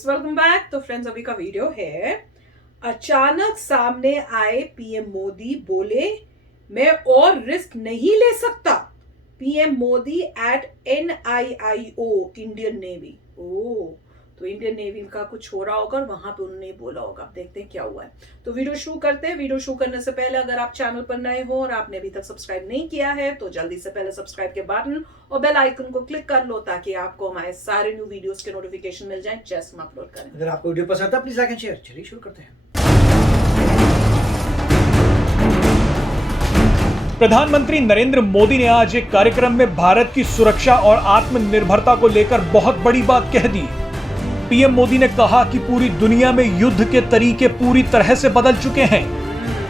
Friends, welcome back. तो friends, अभी का वीडियो है, अचानक सामने आए पीएम मोदी, बोले मैं और रिस्क नहीं ले सकता। PM Modi at NIIO, Indian navy. ओ, तो इंडियन नेवी का कुछ हो रहा होगा और वहां पे उन्होंने बोला होगा। आप देखते हैं क्या हुआ है। तो वीडियो शुरू करते हैं। वीडियो शुरू करने से पहले अगर आप चैनल पर नए हो और आपने अभी तक सब्सक्राइब नहीं किया है तो जल्दी से पहले सब्सक्राइब के बटन और बेल आइकन को क्लिक कर लो ताकि आपको हमारे सारे न्यू वीडियोस के नोटिफिकेशन मिल जाएं जैसे हम अपलोड करें। अगर आपको वीडियो पसंद आता है प्लीज लाइक एंड शेयर। चलिए शुरू करते हैं। प्रधानमंत्री नरेंद्र मोदी ने आज एक कार्यक्रम में भारत की सुरक्षा और आत्मनिर्भरता को लेकर बहुत बड़ी बात कह दी। पीएम मोदी ने कहा कि पूरी दुनिया में युद्ध के तरीके पूरी तरह से बदल चुके हैं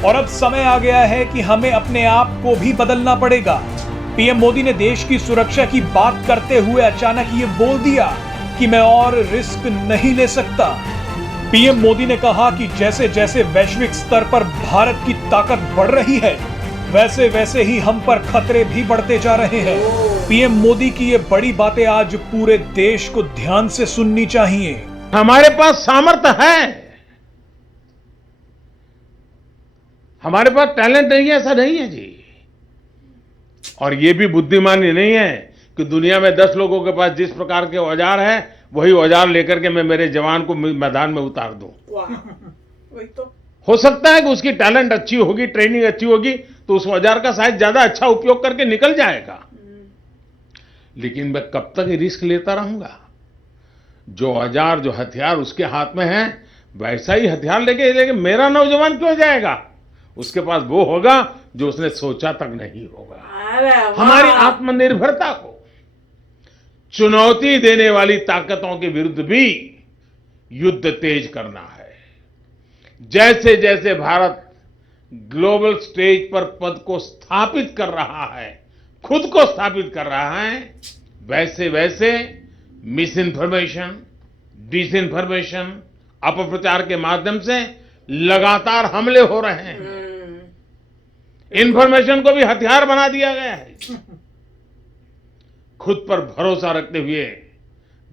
और अब समय आ गया है कि हमें अपने आप को भी बदलना पड़ेगा। पीएम मोदी ने देश की सुरक्षा की बात करते हुए अचानक ये बोल दिया कि मैं और रिस्क नहीं ले सकता। पीएम मोदी ने कहा कि जैसे जैसे वैश्विक स्तर पर भारत की ताकत बढ़ रही है वैसे वैसे ही हम पर खतरे भी बढ़ते जा रहे हैं। पीएम मोदी की ये बड़ी बातें आज पूरे देश को ध्यान से सुननी चाहिए। हमारे पास सामर्थ्य है, हमारे पास टैलेंट नहीं है, ऐसा नहीं है जी। और ये भी बुद्धिमानी नहीं है कि दुनिया में 10 लोगों के पास जिस प्रकार के औजार है वही औजार लेकर के मैं मेरे जवान को मैदान में उतार दूं। वही तो हो सकता है कि उसकी टैलेंट अच्छी होगी, ट्रेनिंग अच्छी होगी तो उस औजार का शायद ज्यादा अच्छा उपयोग करके निकल जाएगा, लेकिन मैं कब तक रिस्क लेता रहूंगा। जो औजार, जो हथियार उसके हाथ में है वैसा ही हथियार लेके मेरा नौजवान क्यों जाएगा। उसके पास वो होगा जो उसने सोचा तक नहीं होगा। हमारी आत्मनिर्भरता को चुनौती देने वाली ताकतों के विरुद्ध भी युद्ध तेज करना है। जैसे जैसे भारत ग्लोबल स्टेज पर पद को स्थापित कर रहा है, खुद को स्थापित कर रहा है, वैसे वैसे मिस इन्फॉर्मेशन, डिसइन्फॉर्मेशन, अपप्रचार के माध्यम से लगातार हमले हो रहे हैं। इन्फॉर्मेशन को भी हथियार बना दिया गया है। खुद पर भरोसा रखते हुए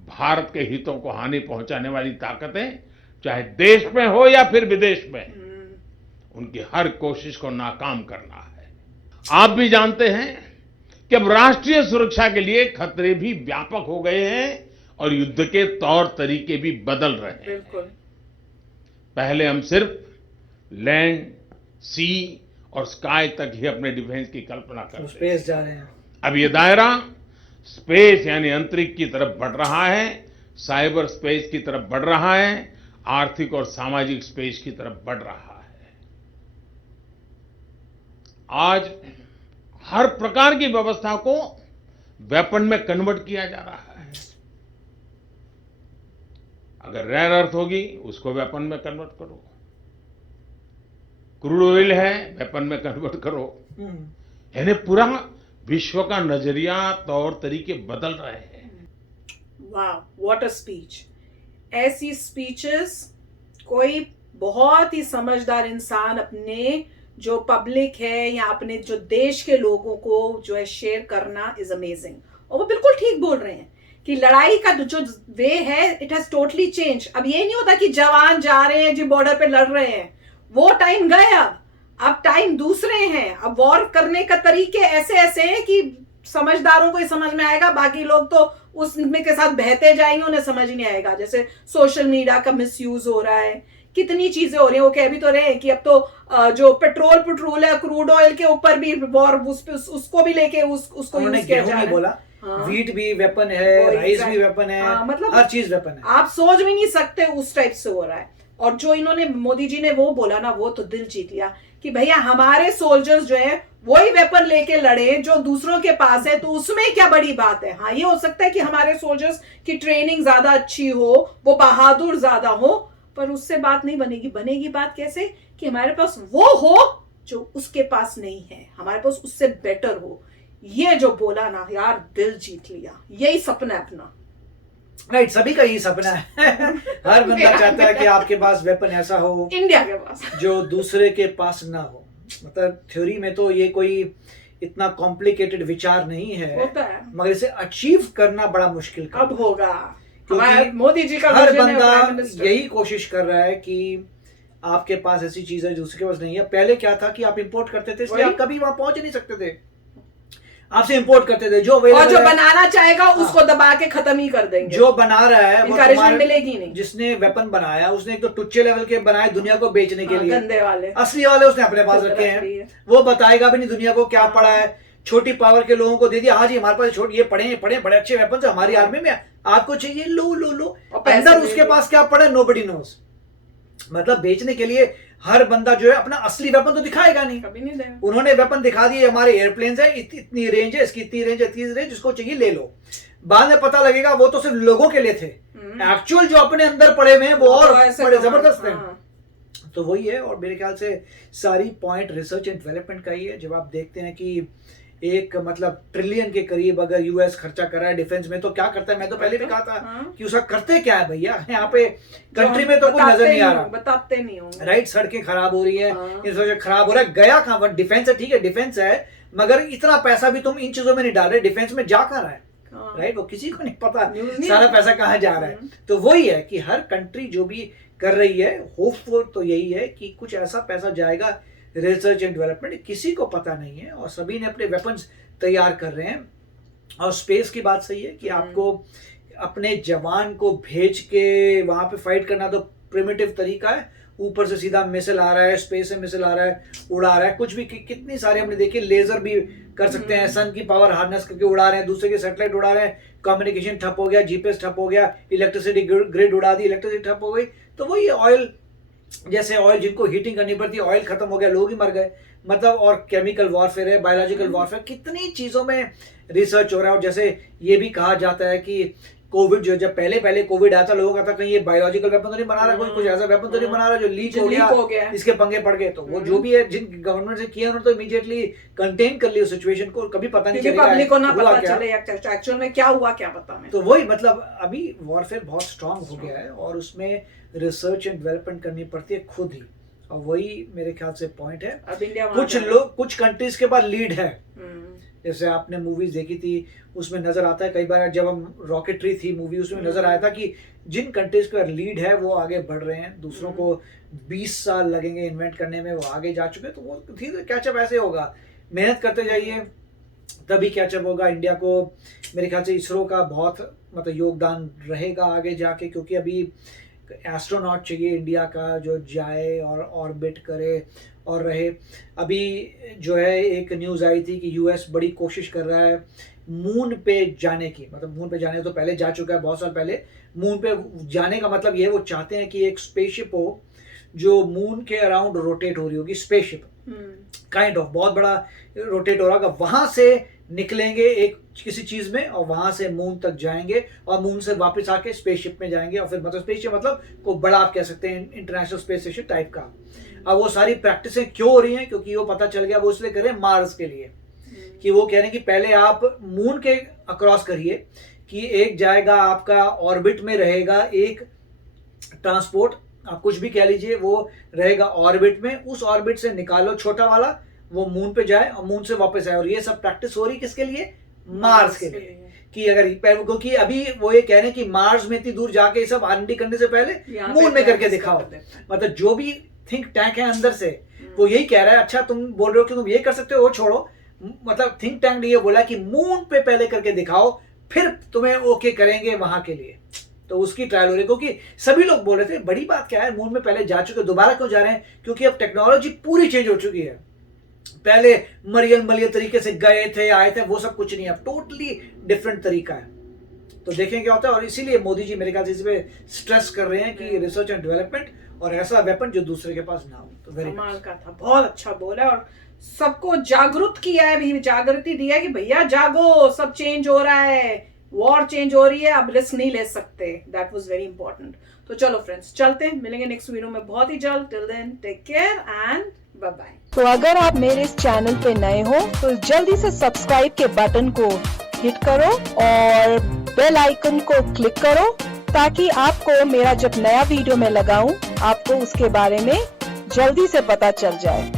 भारत के हितों को हानि पहुंचाने वाली ताकतें चाहे देश में हो या फिर विदेश में, उनकी हर कोशिश को नाकाम करना है। आप भी जानते हैं कि अब राष्ट्रीय सुरक्षा के लिए खतरे भी व्यापक हो गए हैं और युद्ध के तौर तरीके भी बदल रहे हैं। बिल्कुल। पहले हम सिर्फ लैंड, सी और स्काई तक ही अपने डिफेंस की कल्पना करते थे। स्पेस जा रहे हैं। अब ये दायरा स्पेस यानी अंतरिक्ष की तरफ बढ़ रहा है, साइबर स्पेस की तरफ बढ़ रहा है, आर्थिक और सामाजिक स्पेस की तरफ बढ़ रहा है। आज हर प्रकार की व्यवस्था को वेपन में कन्वर्ट किया जा रहा है। अगर रेयर अर्थ होगी उसको वेपन में कन्वर्ट करो, क्रूड ऑयल है वेपन में कन्वर्ट करो। यानी पूरा विश्व का नजरिया, तौर तरीके बदल रहे हैं। वाह, व्हाट अ स्पीच। ऐसी स्पीचेस कोई बहुत ही समझदार इंसान अपने जो पब्लिक है या अपने जो देश के लोगों को जो है शेयर करना इज अमेजिंग। और वो बिल्कुल ठीक बोल रहे हैं कि लड़ाई का जो वे है इट हैज टोटली चेंज। अब ये नहीं होता कि जवान जा रहे हैं जी बॉर्डर पे लड़ रहे हैं, वो टाइम गए। अब टाइम दूसरे हैं। अब वॉर करने का तरीके ऐसे ऐसे हैं कि समझदारों को ही समझ में आएगा, बाकी लोग तो उसमें के साथ बहते जाएंगे, उन्हें समझ ही नहीं आएगा। जैसे सोशल मीडिया का मिसयूज हो रहा है, कितनी चीजें हो रही है। वो कह भी तो रहे हैं कि अब तो जो पेट्रोल है, क्रूड ऑयल के ऊपर भी वॉर, उसको भी लेके उसको यूज किया जा रहा है। बोला वीट भी वेपन है, राइस भी वेपन है, मतलब हर चीज वेपन है। आप सोच भी नहीं सकते उस टाइप से हो रहा है। और जो इन्होंने मोदी जी ने वो बोला ना, वो तो दिल जीत लिया कि भैया हमारे सोल्जर्स जो है वही वेपन लेके लड़े जो दूसरों के पास है, तो उसमें क्या बड़ी बात है। हाँ, ये हो सकता है कि हमारे सोल्जर्स की ट्रेनिंग ज्यादा अच्छी हो, वो बहादुर ज्यादा हो, पर उससे बात नहीं बनेगी। बनेगी बात कैसे कि हमारे पास वो हो जो उसके पास नहीं है, हमारे पास उससे बेटर हो। ये जो बोला ना यार, दिल जीत लिया। यही सपना है अपना। राइट, सभी का यही सपना है। हर बंदा चाहता है कि आपके पास वेपन ऐसा हो इंडिया के पास जो दूसरे के पास ना हो। मतलब थ्योरी में तो ये कोई इतना कॉम्प्लिकेटेड विचार नहीं है, होता है, मगर इसे अचीव करना बड़ा मुश्किल अब होगा। क्योंकि मोदी जी का हर vision है, बंदा Prime Minister। यही कोशिश कर रहा है कि आपके पास ऐसी चीज है जो उसके पास नहीं है। पहले क्या था कि आप इंपोर्ट करते थे, इसलिए वही। आप कभी वहां पहुंच नहीं सकते थे, आपसे इंपोर्ट करते थे। जो और available जो है, बनाना चाहेगा उसको दबा के खत्म ही कर देंगे, जो बना रहा है वो Encouragement तुम्हारे- मिलेगी नहीं। जिसने वेपन बनाया उसने एक तो टुच्चे लेवल के बनाए दुनिया को बेचने के लिए, गंदे वाले असली वाले उसने अपने पास खुद रखे रख रही हैं, है। वो बताएगा भी नहीं दुनिया को क्या पड़ा है। छोटी पावर के लोगों को दे दिया, हाँ जी हमारे पास ये पड़े बड़े अच्छे वेपन है हमारी आर्मी में, आपको चाहिए लो लो लो। और पैसे अंदर दे उसके दो। पास क्या पड़ा है नोबडी नोज। मतलब बेचने के लिए हर बंदा जो है अपना असली वेपन तो दिखाएगा नहीं। कभी नहीं देगा। उन्होंने वेपन दिखा दिए, हमारे एयरप्लेन है, इतनी रेंज है, इसकी इतनी रेंज है, इतनी रेंज, जिसको चाहिए ले लो। बाद में पता लगेगा वो तो सिर्फ लोगों के लिए थे, एक्चुअल जो अपने अंदर पड़े हुए हैं वो और तो ऐसे बड़े कहाँ- जबरदस्त हैं। हाँ। तो वही है, और मेरे ख्याल से सारी पॉइंट रिसर्च एंड डेवलपमेंट का ही है। जब आप देखते हैं कि एक मतलब ट्रिलियन के करीब अगर यूएस खर्चा कर रहा है डिफेंस में, तो क्या करता है? मैं तो पहले भी कहा था हाँ। कि उसका करते क्या है भैया, यहाँ पे जो कंट्री हम में तो कुछ बताते नजर नहीं आ रहा। बताते नहीं होंगे। राइट, सड़कें खराब हो रही है, हाँ। इंफ्रास्ट्रक्चर खराब हो रहा है, गया कहाँ? डिफेंस है, ठीक है डिफेंस है, मगर इतना पैसा भी तुम इन चीजों में नहीं डाल रहे, डिफेंस में जा कहाँ रहा है? हाँ। राइट, वो किसी को नहीं पता न्यूज़ नहीं सारा आता। पैसा कहाँ जा रहा है। तो वही है कि हर कंट्री जो भी कर रही है, होपफुल तो यही है कि कुछ ऐसा पैसा जाएगा रिसर्च एंड डेवलपमेंट, किसी को पता नहीं है, और सभी ने अपने वेपन्स तैयार कर रहे हैं। और स्पेस की बात सही है कि आपको अपने जवान को भेज के वहां पे फाइट करना तो प्रिमिटिव तरीका है। ऊपर से सीधा मिसाइल आ रहा है, स्पेस से मिसाइल आ रहा है, उड़ा रहा है, कुछ भी कितनी सारी हमने देखी, लेजर भी कर सकते हैं, सन की पावर हार्नेस करके उड़ा रहे हैं, दूसरे के सैटेलाइट उड़ा रहे हैं, कम्युनिकेशन ठप हो गया, जीपीएस ठप हो गया, इलेक्ट्रिसिटी ग्रिड उड़ा दी, इलेक्ट्रिसिटी ठप हो गई। तो वही ऑयल, जैसे ऑयल जिनको हीटिंग करनी पड़ती है, ऑयल खत्म हो गया, लोग ही मर गए। मतलब, और केमिकल वॉरफेयर है, बायोलॉजिकल वॉरफेयर, कितनी चीजों में रिसर्च हो रहा है। और जैसे ये भी कहा जाता है कि कोविड जो, जब पहले कोविड आया था, लोगों का था कहीं ये बायोलॉजिकल वेपन तो नहीं बना रहा, कोई कुछ ऐसा वेपन तो नहीं बना रहा जो लीक हो गया, इसके पंगे पड़ गए। तो वो जो भी है, जिन गवर्नमेंट से किया उन्होंने तो इमीडिएटली कंटेन कर लिया सिचुएशन को, कभी पता नहीं चलेगा पब्लिक को ना हुआ पता क्या। चले एक्चुअल में क्या हुआ, क्या पता हमें। तो वही मतलब अभी वॉरफेयर बहुत स्ट्रांग हो गया है, और उसमें रिसर्च एंड डेवलपमेंट करनी पड़ती है खुद ही, और वही मेरे ख्याल से पॉइंट है। अब इंडिया कुछ कंट्रीज के पास लीड है, जैसे आपने मूवीज देखी थी उसमें नजर आता है, कई बार जब हम रॉकेटरी थी मूवी, उसमें नजर आया था कि जिन कंट्रीज का लीड है वो आगे बढ़ रहे हैं, दूसरों को 20 साल लगेंगे इन्वेंट करने में, वो आगे जा चुके हैं। तो वो धीरे कैचअप ऐसे होगा, मेहनत करते जाइए तभी कैचअप होगा। इंडिया को मेरे ख्याल से इसरो का बहुत मतलब योगदान रहेगा आगे जाके, क्योंकि अभी एस्ट्रोनॉट चाहिए इंडिया का जो जाए और ऑर्बिट करे और रहे। अभी जो है एक न्यूज़ आई थी कि यूएस बड़ी कोशिश कर रहा है मून पे जाने की, मतलब मून पे जाने तो पहले जा चुका है बहुत साल पहले। मून पे जाने का मतलब ये है, वो चाहते हैं कि एक स्पेसशिप हो जो मून के अराउंड रोटेट हो रही होगी, स्पेसशिप काइंड ऑफ बहुत बड़ा रोटेट हो रहा होगा, वहां से निकलेंगे एक किसी चीज में और वहां से मून तक जाएंगे और मून से वापस आके स्पेसशिप में जाएंगे, और फिर मतलब स्पेसशिप मतलब को बड़ा आप कह सकते हैं इंटरनेशनल स्पेस स्टेशन टाइप का। अब वो सारी प्रैक्टिसें क्यों हो रही हैं? क्योंकि वो पता चल गया वो इसलिए कर रहे हैं मार्स के लिए, कि वो कह रहे हैं कि पहले आप मून के अक्रॉस करिए, कि एक जाएगा आपका ऑर्बिट में रहेगा, एक ट्रांसपोर्ट आप कुछ भी कह लीजिए, वो रहेगा ऑर्बिट में, उस ऑर्बिट से निकालो छोटा वाला, वो मून पे जाए और मून से वापस आए। और ये सब प्रैक्टिस हो रही किसके लिए? मार्स के लिए। कि अगर क्योंकि अभी वो ये कह रहे हैं कि मार्स में इतनी दूर जाके सब R&D करने से पहले मून में करके दिखाओ। मतलब जो भी थिंक टैंक है अंदर से वो यही कह रहा है, अच्छा तुम बोल रहे हो कि तुम ये कर सकते हो, वो छोड़ो। मतलब थिंक टैंक ने ये बोला कि मून पे पहले करके दिखाओ, फिर तुम्हें ओके करेंगे वहां के लिए। तो उसकी ट्रायल हो रही है, क्योंकि सभी लोग बोल रहे थे बड़ी बात क्या है, मून में पहले जा चुके, दोबारा क्यों जा रहे हैं? क्योंकि अब टेक्नोलॉजी पूरी चेंज हो चुकी है। पहले मरियल तरीके से गए थे आए थे, वो सब कुछ नहीं, अब टोटली डिफरेंट तरीका है। तो देखें क्या होता है, और इसीलिए मोदी जी मेरे ख्याल से इस पे स्ट्रेस कर रहे हैं कि रिसर्च एंड डेवलपमेंट और ऐसा वेपन जो दूसरे के पास ना हो। तो वेरी कमाल का था, बहुत अच्छा बोला, और सबको जागरूक किया है, भी जागृति दिया है कि भैया जागो, सब चेंज हो रहा है, वॉर चेंज हो रही है, अब रिस्क नहीं ले सकते। That was very important. तो चलो फ्रेंड्स, चलते हैं, मिलेंगे नेक्स्ट वीडियो में बहुत ही जल्द। Till then take care and bye bye. तो अगर आप मेरे इस चैनल पे नए हो तो जल्दी से सब्सक्राइब के बटन को हिट करो और बेल आइकन को क्लिक करो, ताकि आपको मेरा जब नया वीडियो मैं लगाऊं आपको उसके बारे में जल्दी से पता चल जाए।